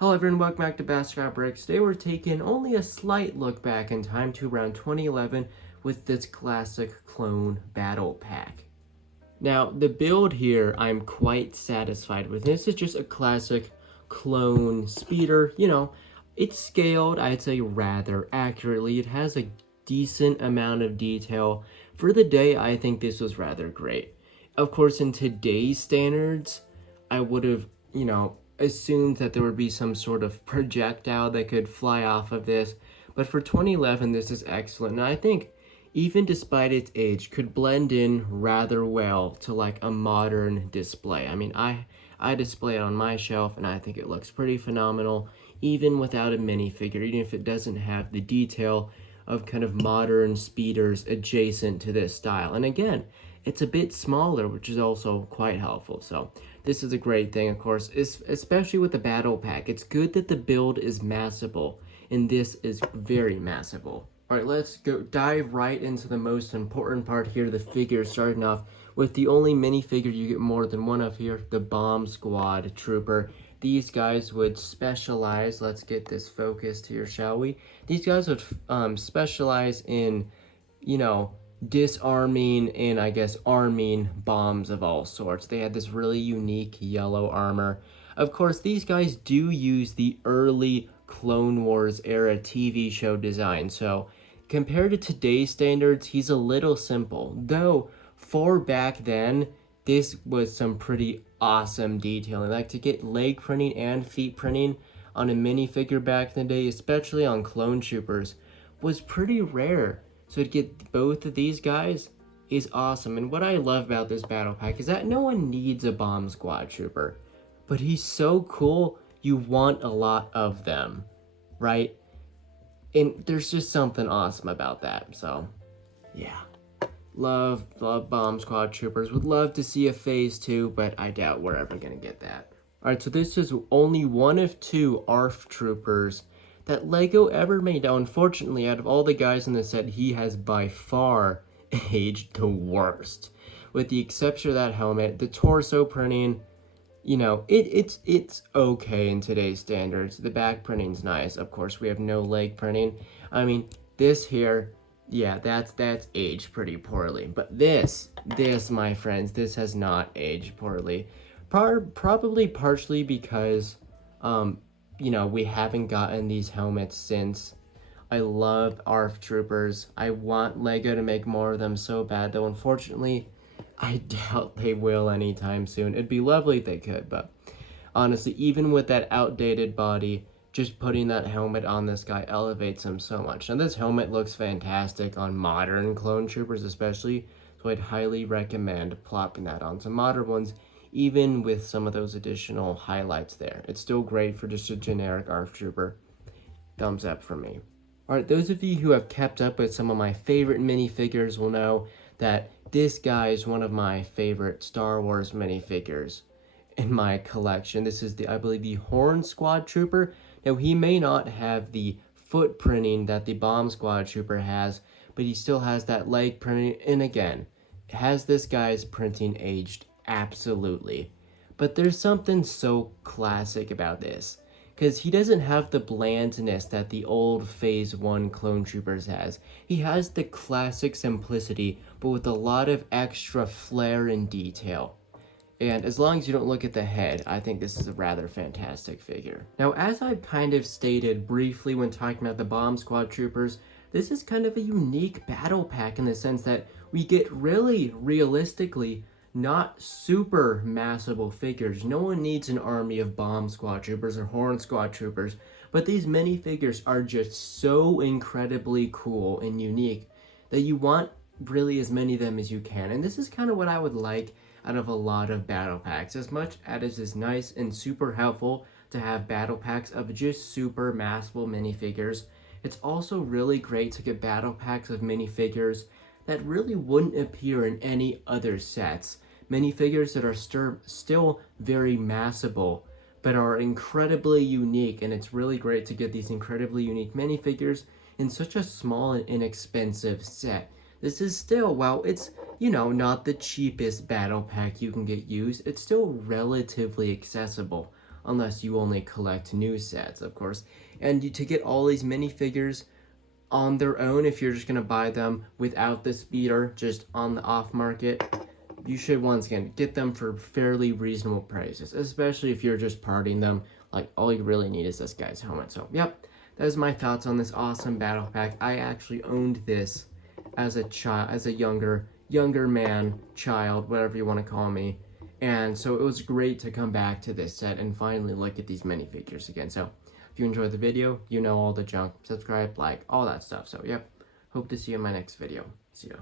Hello everyone, welcome back to Basket Bricks. Today we're taking only a slight look back in time to around 2011 with this classic clone battle pack. Now, the build here I'm quite satisfied with. This is just a classic clone speeder. It's scaled, I'd say, rather accurately. It has a decent amount of detail. For the day, I think this was rather great. Of course, in today's standards, I would have, assumed that there would be some sort of projectile that could fly off of this. But for 2011, this is excellent. And I think, even despite its age, could blend in rather well to like a modern display. I mean, I display it on my shelf and I think it looks pretty phenomenal, even without a minifigure, even if it doesn't have the detail of kind of modern speeders adjacent to this style. And again, it's a bit smaller, which is also quite helpful. So this is a great thing, of course, especially with the battle pack. It's good that the build is massable, and this is very massable. Alright, let's go dive right into the most important part here, the figures, starting off with the only minifigure you get more than one of here, the Bomb Squad Trooper. These guys would specialize, let's get this focused here, shall we? These guys would specialize in, disarming and I guess arming bombs of all sorts. They had this really unique yellow armor. Of course, these guys do use the early Clone Wars era TV show design, so compared to today's standards, he's a little simple. Though, for back then, this was some pretty awesome detailing. Like to get leg printing and feet printing on a minifigure back in the day, especially on clone troopers, was pretty rare. So to get both of these guys is awesome. And what I love about this battle pack is that no one needs a Bomb Squad Trooper. But he's so cool, you want a lot of them, right? And there's just something awesome about that. So, yeah. Love Bomb Squad Troopers. Would love to see a phase 2, but I doubt we're ever going to get that. Alright, so this is only one of two ARF Troopers that LEGO ever made. Now, unfortunately, out of all the guys in the set, he has by far aged the worst. With the exception of that helmet, the torso printing, it's okay in today's standards. The back printing's nice. Of course, we have no leg printing. I mean, this here, yeah, that's aged pretty poorly. But this, my friends, this has not aged poorly. Probably partially because, we haven't gotten these helmets since. I love ARF Troopers. I want LEGO to make more of them so bad, though unfortunately, I doubt they will anytime soon. It'd be lovely if they could, but honestly, even with that outdated body, just putting that helmet on this guy elevates him so much. Now, this helmet looks fantastic on modern clone troopers especially, so I'd highly recommend plopping that on some modern ones, even with some of those additional highlights there. It's still great for just a generic ARF Trooper. Thumbs up for me. Alright, those of you who have kept up with some of my favorite minifigures will know that this guy is one of my favorite Star Wars minifigures in my collection. This is I believe the Horn Squad Trooper. Now, he may not have the foot printing that the Bomb Squad Trooper has, but he still has that leg printing, and again, has this guy's printing aged? Absolutely. But there's something so classic about this, because he doesn't have the blandness that the old Phase 1 Clone Troopers has. He has the classic simplicity, but with a lot of extra flair and detail. And as long as you don't look at the head, I think this is a rather fantastic figure. Now, as I've kind of stated briefly when talking about the Bomb Squad Troopers, this is kind of a unique battle pack in the sense that we get really, realistically, not super massable figures. No one needs an army of Bomb Squad Troopers or Horn Squad Troopers, but these minifigures are just so incredibly cool and unique that you want really as many of them as you can. And this is kind of what I would like out of a lot of battle packs. As much as it is nice and super helpful to have battle packs of just super massable minifigures, it's also really great to get battle packs of minifigures that really wouldn't appear in any other sets. Minifigures that are still very massable, but are incredibly unique, and it's really great to get these incredibly unique minifigures in such a small and inexpensive set. This is still, while it's, not the cheapest battle pack you can get used, it's still relatively accessible unless you only collect new sets, of course. And to get all these minifigures on their own, if you're just going to buy them without the speeder, just on the off market, you should once again get them for fairly reasonable prices, especially if you're just parting them. Like, all you really need is this guy's helmet. So yep, that is my thoughts on this awesome battle pack. I actually owned this as a child, as a younger man, child, whatever you want to call me. And so it was great to come back to this set and finally look at these minifigures again. So if you enjoyed the video, you know all the junk, subscribe, like, all that stuff. So yep, hope to see you in my next video. See ya.